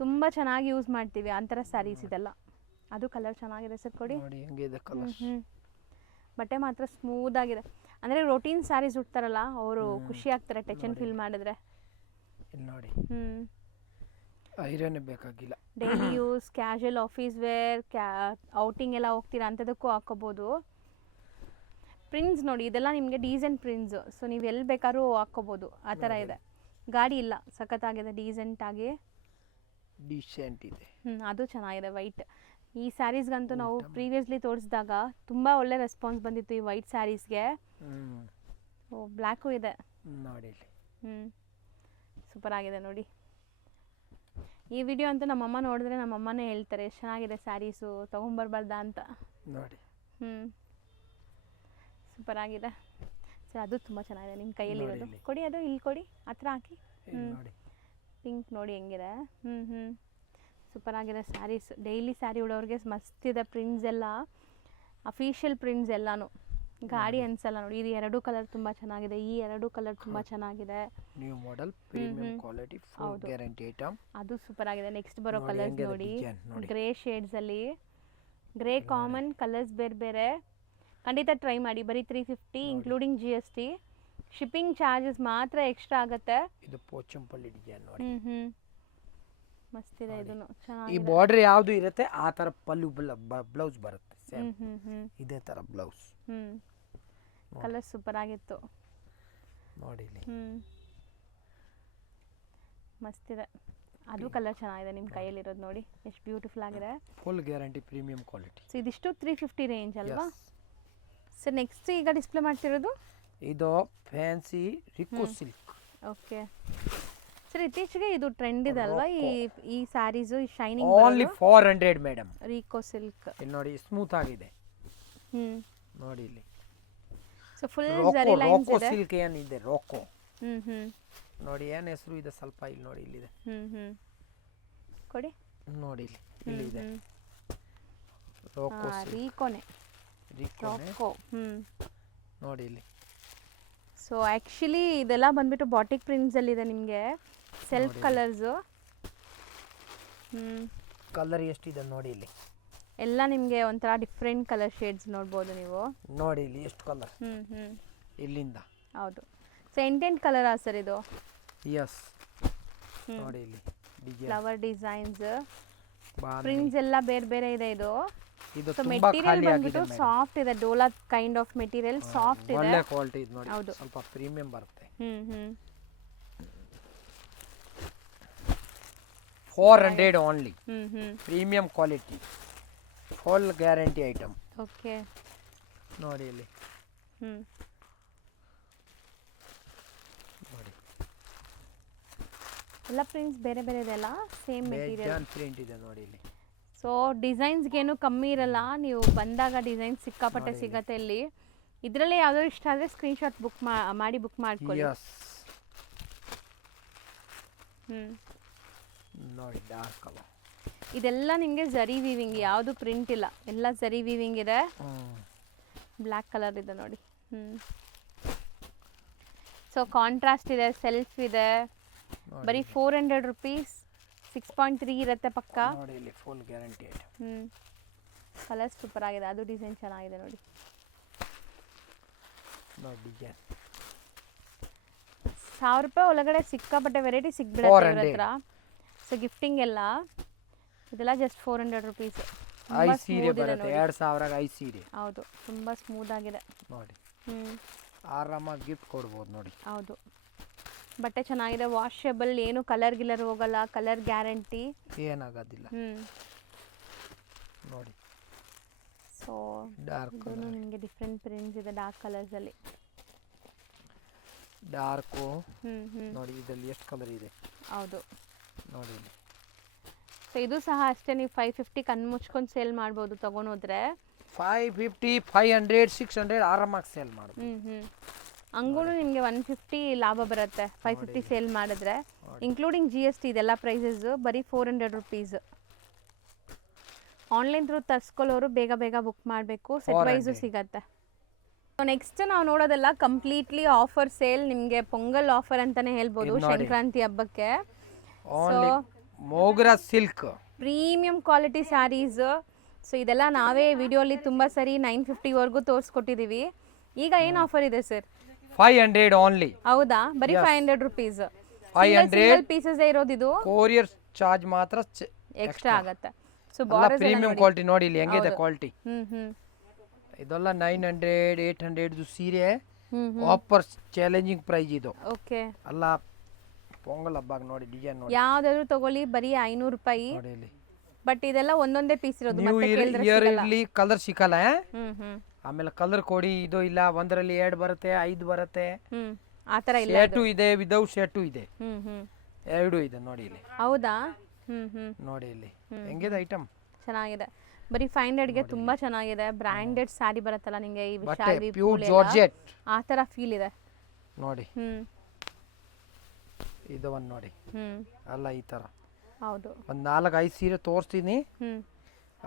ತುಂಬ ಚೆನ್ನಾಗಿ ಯೂಸ್ ಮಾಡ್ತೀವಿ, ಆ ಥರ ಸ್ಯಾರೀಸ್ ಇದೆಲ್ಲ. ಅದು ಕಲರ್ ಚೆನ್ನಾಗಿದೆ ಸರ್, ಕೊಡಿ. ಬಟ್ಟೆ ಮಾತ್ರ ಸ್ಮೂತ್ ಆಗಿದೆ. ಅಂದರೆ ರೊಟೀನ್ ಸ್ಯಾರೀಸ್ ಉಡ್ತಾರಲ್ಲ ಅವರು ಖುಷಿ ಆಗ್ತಾರೆ ಟಚ್ ಆ್ಯಂಡ್ ಫೀಲ್ ಮಾಡಿದ್ರೆ. ನೋಡಿ ಐರನ್ ಬೇಕಾಗಿಲ್ಲ, daily use, casual, office wear, outing ಎಲ್ಲ ಹೋಗ್ತೀರಾ ಅಂಥದಕ್ಕೂ ಹಾಕೋಬೋದು. ಪ್ರಿಂಟ್ಸ್ ನೋಡಿ, ಇದೆಲ್ಲ ನಿಮಗೆ ಡೀಸೆಂಟ್ ಪ್ರಿಂಟ್ಸು. ಸೊ ನೀವು ಎಲ್ಲಿ ಬೇಕಾದ್ರೂ ಹಾಕ್ಕೋಬೋದು, ಆ ಥರ ಇದೆ. ಗಾಡಿ ಇಲ್ಲ, ಸಖತ್ತಾಗಿದೆ, ಡೀಸೆಂಟಾಗಿ ಇದೆ. ಅದು ಚೆನ್ನಾಗಿದೆ ವೈಟ್. ಈ ಸ್ಯಾರೀಸ್ಗಂತೂ ನಾವು ಪ್ರೀವಿಯಸ್ಲಿ ತೋರಿಸಿದಾಗ ತುಂಬ ಒಳ್ಳೆ ರೆಸ್ಪಾನ್ಸ್ ಬಂದಿತ್ತು ಈ ವೈಟ್ ಸ್ಯಾರೀಸ್ಗೆ. ಓ ಬ್ಲ್ಯಾಕು ಇದೆ ನೋಡಿ. ಸೂಪರ್ ಆಗಿದೆ ನೋಡಿ. ಈ ವಿಡಿಯೋ ಅಂತೂ ನಮ್ಮಮ್ಮ ನೋಡಿದ್ರೆ ನಮ್ಮಮ್ಮನೇ ಹೇಳ್ತಾರೆ ಎಷ್ಟು ಚೆನ್ನಾಗಿದೆ ಸ್ಯಾರೀಸು, ತೊಗೊಂಬರ್ಬಾರ್ದಾ ಅಂತ ನೋಡಿ. ಸೂಪರ್ ಆಗಿದೆ ಸರ್. ಅದು ತುಂಬ ಚೆನ್ನಾಗಿದೆ ನಿಮ್ಮ ಕೈಯಲ್ಲಿರೋದು. ಕೊಡಿ, ಅದು ಇಲ್ಲಿ ಕೊಡಿ, ಹತ್ರ ಹಾಕಿ. ಪಿಂಕ್ ನೋಡಿ ಹೆಂಗಿದೆ. ಸೂಪರ್ ಆಗಿದೆ ಸ್ಯಾರೀಸ್. ಡೈಲಿ ಸ್ಯಾರಿ ಉಡೋರಿಗೆ ಮಸ್ತಿದೆ. ಪ್ರಿಂಟ್ಸ್ ಎಲ್ಲ ಅಫಿಷಿಯಲ್ ಪ್ರಿಂಟ್ಸ್ ಎಲ್ಲಾನು ಗಾಡಿ ಅನ್ಸಲ್ಲ ನೋಡಿ. ಇದು 2 ಕಲರ್ ತುಂಬ ಚೆನ್ನಾಗಿದೆ, ಈ 2 ಕಲರ್ ತುಂಬ ಚೆನ್ನಾಗಿದೆ. New model, premium quality, full guarantee item. ಅದು ಸೂಪರ್ ಆಗಿದೆ. ನೆಕ್ಸ್ಟ್ ಬರೋ ಕಲರ್ಸ್ ನೋಡಿ, ಗ್ರೇ ಶೇಡ್ಸ್ ಅಲ್ಲಿ. ಗ್ರೇ ಕಾಮನ್ ಕಲರ್ಸ್ ಬೇರೆ ಬೇರೆ. ಖಂಡಿತ ಟ್ರೈ ಮಾಡಿ. ಬರೀ 350 ಇನ್ಕ್ಲೂಡಿಂಗ್ GST. ಶಿಪ್ಪಿಂಗ್ ಚಾರ್ಜಸ್ ಮಾತ್ರ ಎಕ್ಸ್ಟ್ರಾ ಆಗುತ್ತೆ. ಇದು ಪೋಚಂಪಲ್ಲಿ ಡಿಸೈನ್ ನೋಡಿ. ಮಸ್ತ್ ಇದೆ. ಇದನ್ನು ಚೆನ್ನಾಗಿದೆ. ಈ ಬಾರ್ಡರ್ ಯಾವುದು ಇರುತ್ತೆ ಆ ತರ ಪಲ್ಲು ಬ್ಲೌಸ್ ಬರುತ್ತೆ ಸೇಮ್. ಇದೇ ತರ ಬ್ಲೌಸ್. ಕಲರ್ ಸೂಪರ್ ಆಗಿತ್ತು ನೋಡಿ ಇಲ್ಲಿ. ಮಸ್ತ್ ಇದೆ. ಅದು ಕಲರ್ ಚೆನ್ನಾಗಿದೆ ನಿಮ್ಮ ಕೈಯಲ್ಲಿರೋದು ನೋಡಿ, ಎಷ್ಟು ಬ್ಯೂಟಿಫುಲ್ ಆಗಿದೆ. Full guarantee premium quality. So ಇದಿಷ್ಟು 350 ರೇಂಜ್ ಅಲ್ವಾ ಸರ್? ನೆಕ್ಸ್ಟ್ ಈಗ ಡಿಸ್ಪ್ಲೇ ಮಾಡ್ತಿರೋದು ಇದು fancy Rico silk. Okay sir, ಇತ್ತೀಚೆಗೆ ಇದು ಟ್ರೆಂಡ್ ಇದೆ ಅಲ್ವಾ ಈ ಸ್ಯಾರೀಸು, ಈ shining. Only 400 madam. Rico silk ಇಲ್ಲಿ ನೋಡಿ, ಸ್ಮೂತ್ ಆಗಿದೆ. ನೋಡಿ ಇಲ್ಲಿ. ಸೊ ಫುಲ್ ಜರಿ ಲೈನ್ಸ್ ಇದೆ. ರೋಕೋ ಸಿಲ್ಕ್ ಏನಿದೆ, ರೋಕೋ. ನೋಡಿ ಏನು ಹೆಸರು ಇದೆ ಸ್ವಲ್ಪ ಇಲ್ಲಿ ನೋಡಿ, ಇಲ್ಲಿದೆ. ಕೊಡಿ ನೋಡಿ ಇಲ್ಲಿ, ಇಲ್ಲಿದೆ ರೋಕೋ ಸಿಲ್ಕ್. ರಿಕೋನೆ, ರೋಕೋ. ನೋಡಿ ಇಲ್ಲಿ. ಸೊ ಆ್ಯಕ್ಚುಲಿ ಇದೆಲ್ಲ ಬಂದ್ಬಿಟ್ಟು ಬಾಟಿಕ್ ಪ್ರಿಂಟ್ಸಲ್ಲಿದೆ ನಿಮಗೆ, ಸೆಲ್ಫ್ ಕಲರ್ಸು. ಕಲರ್ ಎಷ್ಟಿದೆ ನೋಡಿ ಇಲ್ಲಿ. ಎಲ್ಲ ನಿಮಗೆ ಒಂಥರ ಡಿಫ್ರೆಂಟ್ ಕಲರ್ ಶೇಡ್ಸ್ ನೋಡ್ಬೋದು ನೀವು. ನೋಡಿ ಇಲ್ಲಿ ಎಷ್ಟು ಕಲರ್ ಇಲ್ಲಿಂದ. ಹೌದು. ಸೊ 8 ಕಲರಾ ಸರ್ ಇದು? ಎಸ್. ನೋಡಿ ಇಲ್ಲಿ ಫ್ಲವರ್ ಡಿಸೈನ್ಸ್, ಪ್ರಿಂಟ್ಸ್ ಎಲ್ಲ ಬೇರೆ ಬೇರೆ ಇದೆ. ಇದು ಇದು ಸೊ ತುಂಬಾ ಮೆಟೀರಿಯಲ್ ಬಂದ್ಬಿಟ್ಟು ಸಾಫ್ಟ್ ಇದೆ, Dhola kind of material, soft ಇದೆ, ಒಳ್ಳೆ ಕ್ವಾಲಿಟಿ ಇದೆ ನೋಡಿ. ಹೌದು, ಸ್ವಲ್ಪ ಪ್ರೀಮಿಯಂ ಬರುತ್ತೆ. 400 only. Premium quality, full guarantee item. Okay ನೋಡಿ ಇಲ್ಲಿ. ನೋಡಿ ಎಲ್ಲ ಪ್ರಿಂಟ್ಸ್ ಬೇರೆ ಬೇರೆ ಇದೆ ಅಲ್ಲ, ಸೇಮ್ ಮೆಟೀರಿಯಲ್ ಪ್ರಿಂಟ್ ಇದೆ ನೋಡಿ ಇಲ್ಲಿ. ಸೊ ಡಿಸೈನ್ಸ್ಗೇನು ಕಮ್ಮಿ ಇರಲ್ಲ, ನೀವು ಬಂದಾಗ ಡಿಸೈನ್ ಸಿಕ್ಕಾಪಟ್ಟೆ ಸಿಗತ್ತೆ ಇಲ್ಲಿ. ಇದರಲ್ಲೇ ಯಾವುದೋ ಇಷ್ಟ ಆದರೆ ಸ್ಕ್ರೀನ್ಶಾಟ್ ಮಾಡಿ ಬುಕ್ ಮಾಡ್ಕೊಳ್ಳಿ. ನೋಡಿ ಡಾರ್ಕ್ ಕಲರ್. ಇದೆಲ್ಲ ನಿಮಗೆ ಜರಿ ವೀವಿಂಗ್, ಯಾವುದು ಪ್ರಿಂಟ್ ಇಲ್ಲ, ಎಲ್ಲ ಜರಿ ವೀವಿಂಗ್ ಇದೆ. ಬ್ಲ್ಯಾಕ್ ಕಲರ್ ಇದೆ ನೋಡಿ. ಸೊ ಕಾಂಟ್ರಾಸ್ಟ್ ಇದೆ, ಸೆಲ್ಫ್ ಇದೆ. ಬರೀ 400 ರುಪೀಸ್, 6.3 ಇರುತ್ತೆ ಪಕ್ಕ. ನೋಡಿ ಇಲ್ಲಿ full guarantee item. Colour super ಆಗಿದೆ, ಅದು ಡಿಸೈನ್ ಚೆನ್ನಾಗಿದೆ ನೋಡಿ. ನೋಡಿ ಡಿಸೈನ್ 1000 ರೂಪಾಯಿ ಒಳಗಡೆ ಸಿಕ್ಕಾಪಟ್ಟೆ ವೆರೈಟಿ ಸಿಗ್ಬಿಡುತ್ತೆ ಇವ್ರ 400. ಹತ್ರ. ಸೊ ಗಿಫ್ಟಿಂಗ್ ಎಲ್ಲ ಇದೆಲ್ಲ ಜಸ್ಟ್ 400 ರುಪೀಸ್. ಐ ಸೀರೆ ಬರುತ್ತೆ 2000ಗೆ ಐ ಸೀರೆ. ಹೌದು, ತುಂಬ ಸ್ಮೂತ್ ಆಗಿದೆ ನೋಡಿ ಹ್ಞೂ. ಆರಾಮಾಗಿ ಗಿಫ್ಟ್ ಕೊಡ್ಬೋದು ನೋಡಿ. ಹೌದು, ಬಟ್ಟೆ ಚೆನ್ನಾಗಿದೆ, ವಾಷಬಲ್, ಏನು ಕಲರ್ ಗಿಲರ್ ಹೋಗಲ್ಲ, ಕಲರ್ ಗ್ಯಾರಂಟಿ ಏನಾಗೋದಿಲ್ಲ ಹ್ಞೂ. ನೋಡಿ ಸೊ ಡಾರ್ಕ್ ಇದೂ ನಿಮಗೆ ಡಿಫ್ರೆಂಟ್ ಪ್ರಿಂಟ್ಸ್ ಇದೆ ಡಾರ್ಕ್ ಕಲರ್ಸಲ್ಲಿ. ಡಾರ್ಕು ಹ್ಞೂ. ನೋಡಿ ಇದರಲ್ಲಿ ಎಷ್ಟು ಕಲರ್ ಇದೆ ಹೌದು. ನೋಡಿ ಇಲ್ಲಿ. ಸೊ ಇದು ಸಹ ಅಷ್ಟೇ, ನೀವು 550 ಕಣ್ಣು ಮುಚ್ಕೊಂಡು ಸೇಲ್ ಮಾಡ್ಬೋದು ತೊಗೊಂಡೋದ್ರೆ. 550 500 600 ಆರಾಮಾಗಿ ಸೇಲ್ ಮಾಡ್ಬೋದು. ಹ್ಞೂ. ಹಂಗೂ ನಿಮಗೆ 150 ಲಾಭ ಬರುತ್ತೆ 550 ಸೇಲ್ ಮಾಡಿದ್ರೆ, ಇನ್ಕ್ಲೂಡಿಂಗ್ GST. ಇದೆಲ್ಲ ಪ್ರೈಸಸ್ ಬರೀ 400 ರುಪೀಸ್. ಆನ್ಲೈನ್ ಥ್ರೂ ತರಿಸ್ಕೊಳ್ಳೋರು ಬೇಗ ಬೇಗ ಬುಕ್ ಮಾಡಬೇಕು, ಸೆಟ್ ವೈಸು ಸಿಗತ್ತೆ. ಸೊ ನೆಕ್ಸ್ಟ್ ನಾವು ನೋಡೋದೆಲ್ಲ ಕಂಪ್ಲೀಟ್ಲಿ ಆಫರ್ ಸೇಲ್, ನಿಮಗೆ ಪೊಂಗಲ್ ಆಫರ್ ಅಂತಲೇ ಹೇಳ್ಬೋದು ಸಂಕ್ರಾಂತಿ ಹಬ್ಬಕ್ಕೆ. Only Mogra silk premium quality sarees. So ಇದೆಲ್ಲ ನಾವೇ ವಿಡಿಯೋಲಿ ತುಂಬ ಸರಿ 950ವರೆಗೂ ತೋರಿಸ್ಕೊಟ್ಟಿದ್ದೀವಿ. ಈಗ ಏನು ಆಫರ್ ಇದೆ ಸರ್? 500 ಓನ್ಲಿ. ಹೌದಾ? ಬರೀ 500 ರುಪೀಸ್. 500 ಪೀಸಸ್ ಇರೋದು ಇದು. ಕೊರಿಯರ್ ಚಾರ್ಜ್ ಮಾತ್ರ ಎಕ್ಸ್ಟ್ರಾ ಆಗುತ್ತೆ. ಸೊ ಪ್ರೀಮಿಯಂ ಕ್ವಾಲಿಟಿ ನೋಡಿ ಇಲ್ಲಿ ಹೆಂಗಿದೆ ಕ್ವಾಲಿಟಿ. ಹ್ಮ್. ಇದೆಲ್ಲ 900 800 ಸೀರೆ ಆಫರ್ ಚಾಲೆಂಜಿಂಗ್ ಪ್ರೈಸ್ ಇದು. ಓಕೆ. ಅಲ್ಲ ಪೊಂಗಲ್ ಹಬ್ಬಕ್ಕೆ ನೋಡಿ ಡಿಸೈನ್ ನೋಡಿ. ಯಾವ್ದಾದ್ರು ತಗೊಳ್ಳಿ ಬರೀ 500 ರೂಪಾಯಿ. ನೋಡಿ ಇಲ್ಲಿ. ಬಟ್ ಇದೆಲ್ಲ ಒಂದೊಂದೇ ಪೀಸ್ ಇರೋದು, ನ್ಯೂ ಮತ್ತೆ ಕೇಳಿದ್ರೆ ಇಯರ್ ಸಿಗಲ್ಲ. ಇಲ್ಲಿ ಕಲರ್ ಸಿಕ್ಕಲ್ಲ. ಹ್ಮ್. ಆಮೇಲೆ ಕಲರ್ ಕೊಡಿ, ಇದು ಇಲ್ಲ, ಒಂದರಲ್ಲಿ 2 ಬರುತ್ತೆ 5 ಬರುತ್ತೆ. ಆ ಥರ ಇಲ್ಲ. ಶರ್ಟು ಇದೆ, ವಿದೌಟ್ ಶರ್ಟು ಇದೆ, ಹ್ಮ್. ಎರಡು ಇದೆ ನೋಡಿ ಇಲ್ಲಿ. ಹೌದಾ? ಹ್ಮ್. ನೋಡಿ ಇಲ್ಲಿ ಹೆಂಗಿದೆ ಐಟಮ್. ಚೆನ್ನಾಗಿದೆ. ಬರೀ 500ಗೆ ತುಂಬಾ ಚೆನ್ನಾಗಿದೆ. ಬ್ರ್ಯಾಂಡೆಡ್ ಸ್ಯಾರಿ ಬರುತ್ತಲ್ಲ ನಿಮಗೆ, ಈ ಬಟ್ಟೆ ವಿಶಾಲ್ ಪ್ಯೂರ್ ಜಾರ್ಜೆಟ್ ಆ ಥರ ಫೀಲ್ ಇದೆ ನೋಡಿ. ಹ್ಮ್. ಇದು ಒಂದು ನೋಡಿ. ಅಲ್ಲ ಈ ಥರ ಹೌದು. ಒಂದು 4-5 ಸೀರೆ ತೋರಿಸ್ತೀನಿ, ಹ್ಮ್.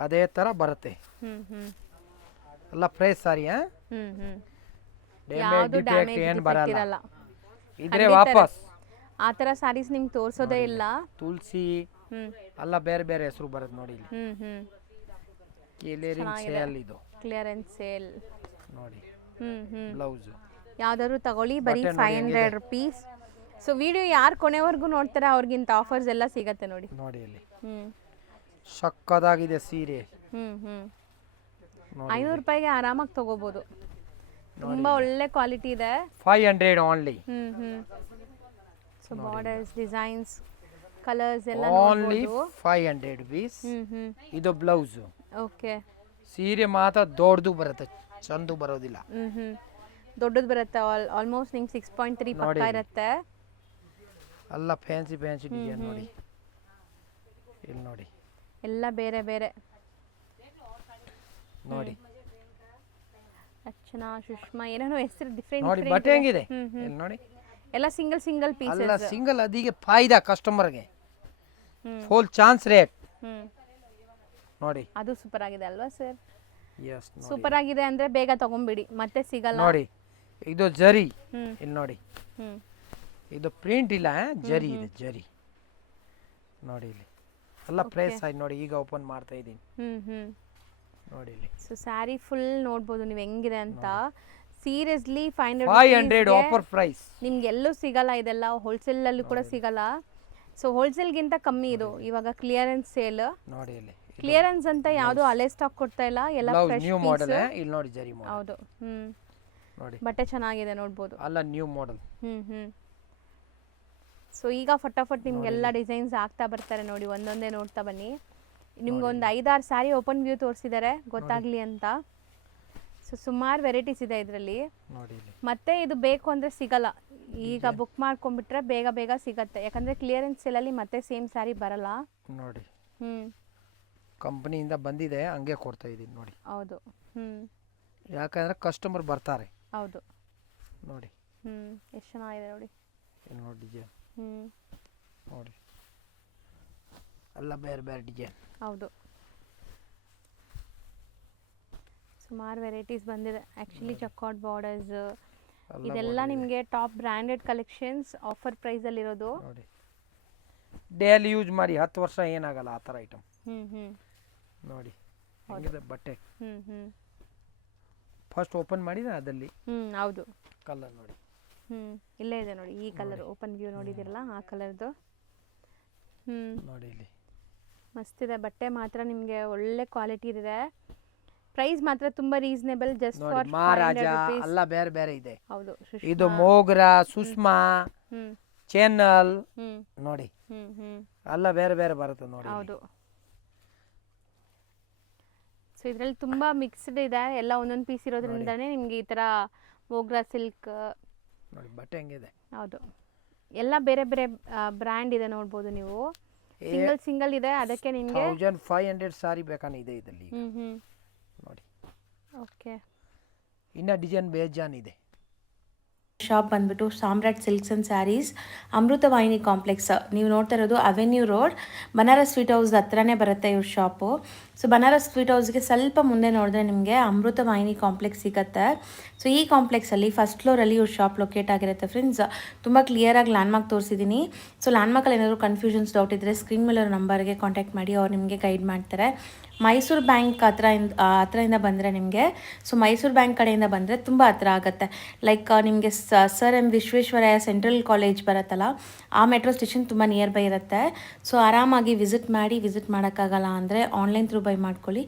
ಅದೇ ಥರ ಬರುತ್ತೆ. ಹ್ಮ್. ಎಲ್ಲ ಫ್ರೆಶ್ ಸಾರಿ. ಯಾವುದು ಡ್ಯಾಮೇಜ್ ಏನು ಬರಲ್ಲ, ಇರಲ್ಲ. ಇದ್ರೆ ವಾಪಸ್. ಆ ಥರ ಸ್ಯಾರೀಸ್ ನಿಮ್ಗೆ ತೋರಿಸೋದೇ ಇಲ್ಲ. ತುಳಸಿ ಹ್ಮ್. ಎಲ್ಲ ಬೇರೆ ಬೇರೆ ಹೆಸರು ಬರುತ್ತೆ ನೋಡಿ ಇಲ್ಲಿ. ಹ್ಮ್. ಕ್ಲಿಯರಿಂಗ್ ಸೇಲ್ ಇದು. ಕ್ಲಿಯರೆನ್ಸ್ ಸೇಲ್ ನೋಡಿ. ಹ್ಮ್. ಬ್ಲೌಸ್ ಯಾವ್ದಾದ್ರು ತಗೊಳ್ಳಿ, ಬರೀ 500 ರುಪೀಸ್. ಸೊ ವಿಡಿಯೋ ಯಾರು ಕೊನೆವರೆಗೂ ನೋಡ್ತಾರೆ ಅವ್ರಿಗಿಂತ ಆಫರ್ಸ್ ಎಲ್ಲ ಸಿಗತ್ತೆ ನೋಡಿ. ನೋಡಿ ಇಲ್ಲಿ ಹ್ಮ್. ಸಕ್ಕದಾಗಿದೆ ಸೀರೆ. ಹ್ಮ್. 500 ರೂಪಾಯಿಗೆ ಆರಾಮಾಗಿ ತಗೋಬಹುದು. ತುಂಬಾ ಒಳ್ಳೆ ಕ್ವಾಲಿಟಿ ಇದೆ. 500 ಓನ್ಲಿ. ಹ್ಮ್. ಸೊ ಬಾರ್ಡರ್ಸ್, ಡಿಸೈನ್ಸ್, ಕಲರ್ಸ್ ಎಲ್ಲ ಓನ್ಲಿ ನೋಡಬಹುದು. 500 rupees. ಹ್ಮ್. ಇದು ಬ್ಲೌಸ್. ಓಕೆ. ಸೀರೆ ಮಾತ್ರ ದೊಡ್ಡದು ಬರುತ್ತೆ, ಚಂದು ಬರೋದಿಲ್ಲ. ಹ್ಮ್. ದೊಡ್ಡದು ಬರುತ್ತೆ, ಆಲ್ಮೋಸ್ಟ್ ನಿಮ್ಗೆ 6.3 ಪಕ್ಕ ಇರುತ್ತೆ. ಎಲ್ಲ ಫ್ಯಾನ್ಸಿ ಡಿಸೈನ್ ನೋಡಿ ಇಲ್ಲಿ. ನೋಡಿ ಎಲ್ಲ ಬೇರೆ ಬೇರೆ ನೋಡಿ. ಅರ್ಚನಾ, ಸುಷ್ಮಾ, ಏನೇನೋ ಹೆಸರು ಡಿಫ್ರೆಂಟ್ ನೋಡಿ ಬಟ್ಟೆ ಹೆಂಗಿದೆ ಇಲ್ಲಿ ನೋಡಿ. ಎಲ್ಲ ಸಿಂಗಲ್ ಪೀಸಸ್. ಅಲ್ಲ ಸಿಂಗಲ್, ಅದೀಗ ಫಾಯ್ದಾ ಕಸ್ಟಮರ್ಗೆ, ಫುಲ್ ಚಾನ್ಸ್ ರೇಟ್ ನೋಡಿ. ಅದು ಸೂಪರ್ ಆಗಿದೆ ಅಲ್ವಾ ಸರ್? ಎಸ್ ಸೂಪರ್ ಆಗಿದೆ ಅಂದ್ರೆ ಬೇಗ ತಗೊಂಬಿಡಿ, ಮತ್ತೆ ಸಿಗಲ್ಲ ನೋಡಿ. ಇದು ಜರಿ ಇಲ್ಲಿ ನೋಡಿ. ಇದು ಪ್ರಿಂಟ್ ಇಲ್ಲ, ಜರಿ ಇದೆ, ಜರಿ ನೋಡಿ ಇಲ್ಲಿ. ಎಲ್ಲ ಫ್ರೆಶ್ ಆಗಿ ನೋಡಿ, ಈಗ ಓಪನ್ ಮಾಡ್ತಾ ಇದ್ದೀನಿ ನೋಡಿ ಇಲ್ಲಿ. ಸೊ ಸ್ಯಾರಿ ಫುಲ್ ನೋಡ್ಬೋದು ನೀವು ಹೆಂಗಿದೆ ಅಂತ. ಸೀರಿಯಸ್ಲಿ 500 ಆಫರ್ ಪ್ರೈಸ್ ನಿಮ್ಗೆ ಎಲ್ಲೂ ಸಿಗಲ್ಲ. ಇದೆಲ್ಲ ಹೋಲ್ಸೇಲ್ ಅಲ್ಲಿ ಕೂಡ ಸಿಗಲ್ಲ. ಸೊ ಹೋಲ್ಸೇಲ್ಗಿಂತ ಕಮ್ಮಿ ಇದು. ಇವಾಗ ಕ್ಲಿಯರೆನ್ಸ್ ಸೇಲ್ ನೋಡಿ ಇಲ್ಲಿ. ಕ್ಲಿಯರೆನ್ಸ್ ಅಂತ ಯಾವುದು ಹಳೆ ಸ್ಟಾಕ್ ಕೊಡ್ತಾ ಇಲ್ಲ, ಎಲ್ಲ ಫ್ರೆಶ್ ನ್ಯೂ ಮಾಡೆಲ್. ಇಲ್ಲಿ ನೋಡಿ ಜರಿ ಮಾಡೆಲ್. ಹೌದು. ನೋಡಿ ಬಟ್ಟೆ ಚೆನ್ನಾಗಿದೆ ನೋಡ್ಬೋದು. ಅಲ್ಲ ನ್ಯೂ ಮಾಡೆಲ್. ಸೊ ಈಗ ಫಟಾಫಟ್ ನಿಮ್ಗೆಲ್ಲ ಡಿಸೈನ್ಸ್ ಆಗ್ತಾ ಬರ್ತಾರೆ ನೋಡಿ, ಒಂದೊಂದೇ ನೋಡ್ತಾ ಬನ್ನಿ. ನಿಮ್ಗೊಂದು 5-6 ಸ್ಯಾರಿ ಓಪನ್ ವ್ಯೂ ತೋರಿಸಿದ್ದಾರೆ ಗೊತ್ತಾಗ್ಲಿ ಅಂತ. ಸೊ ಸುಮಾರು ವೆರೈಟೀಸ್ ಇದೆ ಇದರಲ್ಲಿ. ಮತ್ತೆ ಇದು ಬೇಕು ಅಂದರೆ ಸಿಗಲ್ಲ, ಈಗ ಬುಕ್ ಮಾಡ್ಕೊಂಡ್ಬಿಟ್ರೆ ಬೇಗ ಬೇಗ ಸಿಗತ್ತೆ. ಯಾಕಂದರೆ ಕ್ಲಿಯರೆನ್ಸ್ ಸೇಲಲ್ಲಿ ಮತ್ತೆ ಸೇಮ್ ಸ್ಯಾರಿ ಬರಲ್ಲ ನೋಡಿ. ಕಂಪನಿಯಿಂದ ಬಂದಿದೆ, ಹಂಗೆ ಕೊಡ್ತಾ ಇದ್ದೀನಿ ನೋಡಿ. ಹೌದು. ಯಾಕಂದ್ರೆ ಕಸ್ಟಮರ್ ಬರ್ತಾರೆ. ಹೌದು ನೋಡಿ. ಎಷ್ಟು ಚೆನ್ನಾಗಿದೆ ನೋಡಿ. ನೋಡಿ ಡಿಸೈನ್ ನೋಡಿ, ಎಲ್ಲ ಬೇರೆ ಬೇರೆ ಡಿಸೈನ್. ಹೌದು, ಸುಮಾರು ವೆರೈಟೀಸ್ ಬಂದಿದೆ. ಆ್ಯಕ್ಚುಲಿ ಚಕ್ಕಾಟ್ ಬಾರ್ಡರ್ಸ್ ಇದೆಲ್ಲ ನಿಮಗೆ ಟಾಪ್ ಬ್ರ್ಯಾಂಡೆಡ್ ಕಲೆಕ್ಷನ್ಸ್ ಆಫರ್ ಪ್ರೈಸಲ್ಲಿರೋದು ನೋಡಿ. ಡೈಲಿ ಯೂಸ್ ಮಾಡಿ 10 ವರ್ಷ ಏನಾಗಲ್ಲ ಆ ಥರ ಐಟಮ್ ನೋಡಿ. ಹೆಂಗಿದೆ ಬಟ್ಟೆ ಹ್ಞೂ ಫಸ್ಟ್ ಓಪನ್ ಮಾಡಿದ್ರೆ ಅದಲ್ಲಿ ಹೌದು. ಕಲರ್ ನೋಡಿ. ಇಲ್ಲೇ ಇದೆ ನೋಡಿ ಈ ಕಲರ್, ಓಪನ್ ವ್ಯೂ ನೋಡಿದಿರಲ್ಲ ಆ ಕಲರ್ದು. ನೋಡಿ ಇಲ್ಲಿ ಮಸ್ತಿದೆ ಬಟ್ಟೆ ಮಾತ್ರ, ನಿಮಗೆ ಒಳ್ಳೆ ಕ್ವಾಲಿಟಿ ಇದೆ. ಪ್ರೈಸ್ ಮಾತ್ರ ತುಂಬಾ ರೀಸನೇಬಲ್, ಜಸ್ಟ್ ಫಾರ್ ಮಹಾರಾಜ ಎಲ್ಲ ಬೇರೆ ಬೇರೆ ಇದೆ. ಹೌದು. ಇದು ಮೋಗ್ರಾ, ಸುಷ್ಮಾ, ಚಾನಲ್ ನೋಡಿ ಎಲ್ಲ ಬೇರೆ ಬೇರೆ ಬರುತ್ತೆ ನೋಡಿ. ಹೌದು. ಸೊ ಇದರಲ್ಲಿ ತುಂಬಾ ಮಿಕ್ಸ್ಡ್ ಇದೆ, ಎಲ್ಲ ಒಂದೊಂದು ಪೀಸ್ ಇರೋದ್ರಿಂದಾನೇ ನಿಮ್ಗೆ ಈ ತರ ಮೋಗ್ರಾ ಸಿಲ್ಕ್ ನೋಡಿ ಬಟ್ಟೆ ಹೆಂಗಿದೆ. ಹೌದು, ಎಲ್ಲ ಬೇರೆ ಬೇರೆ ಬ್ರ್ಯಾಂಡ್ ಇದೆ ನೋಡ್ಬೋದು ನೀವು. ಸಿಂಗಲ್ ಇದೆ, ಅದಕ್ಕೆ ನಿಮಗೆ 1500 ಸಾರಿ ಬೇಕಾನೆ ಇದೆ ಇದರಲ್ಲಿ ನೋಡಿ. ಓಕೆ, ಇನ್ನ ಡಿಸೈನ್ ಬೇಜಾನ್ ಇದೆ. ಶಾಪ್ ಬಂದ್ಬಿಟ್ಟು Samrat silks and sarees, Amrutavahini complex. ನೀವು ನೋಡ್ತಾ ಇರೋದು avenue road, Banaras sweet house ಹತ್ರನೇ ಬರುತ್ತೆ ಇವ್ರ ಶಾಪು. ಸೊ ಬನಾರಸ್ ಸ್ವೀಟ್ ಹೌಸ್ಗೆ ಸ್ವಲ್ಪ ಮುಂದೆ ನೋಡಿದ್ರೆ ನಿಮಗೆ ಅಮೃತವಾಹಿನಿ ಕಾಂಪ್ಲೆಕ್ಸ್ ಸಿಗುತ್ತೆ. ಸೊ ಈ ಕಾಂಪ್ಲೆಕ್ಸಲ್ಲಿ ಫಸ್ಟ್ ಫ್ಲೋರಲ್ಲಿ ಇವ್ರ ಶಾಪ್ ಲೊಕೇಟ್ ಆಗಿರುತ್ತೆ ಫ್ರೆಂಡ್ಸ್. ತುಂಬ ಕ್ಲಿಯರಾಗಿ ಲ್ಯಾಂಡ್ಮಾರ್ಕ್ ತೋರಿಸಿದ್ದೀನಿ. ಸೊ ಲ್ಯಾಂಡ್ಮಾರ್ಕಲ್ಲಿ ಏನಾದರೂ ಕನ್ಫ್ಯೂಷನ್ಸ್ ಡೌಟ್ ಇದ್ದರೆ ಸ್ಕ್ರೀನ್ ಮೇಲೆ ನಂಬರ್ಗೆ ಕಾಂಟ್ಯಾಕ್ಟ್ ಮಾಡಿ, ಅವ್ರು ನಿಮಗೆ ಗೈಡ್ ಮಾಡ್ತಾರೆ. ಮೈಸೂರು ಬ್ಯಾಂಕ್ ಹತ್ರದಿಂದ ಬಂದರೆ ನಿಮಗೆ, ಸೊ ಮೈಸೂರು ಬ್ಯಾಂಕ್ ಕಡೆಯಿಂದ ಬಂದರೆ ತುಂಬ ಹತ್ರ ಆಗುತ್ತೆ. ಲೈಕ್ ನಿಮಗೆ sir M Visvesvaraya central college ಬರುತ್ತಲ್ಲ, ಆ ಮೆಟ್ರೋ ಸ್ಟೇಷನ್ ತುಂಬ ನಿಯರ್ ಬೈ ಇರುತ್ತೆ. ಸೊ ಆರಾಮಾಗಿ ವಿಸಿಟ್ ಮಾಡೋಕ್ಕಾಗಲ್ಲ ಅಂದರೆ ಆನ್ಲೈನ್ ಥ್ರೂ ಬೈ ಮಾಡ್ಕೊಳ್ಳಿ.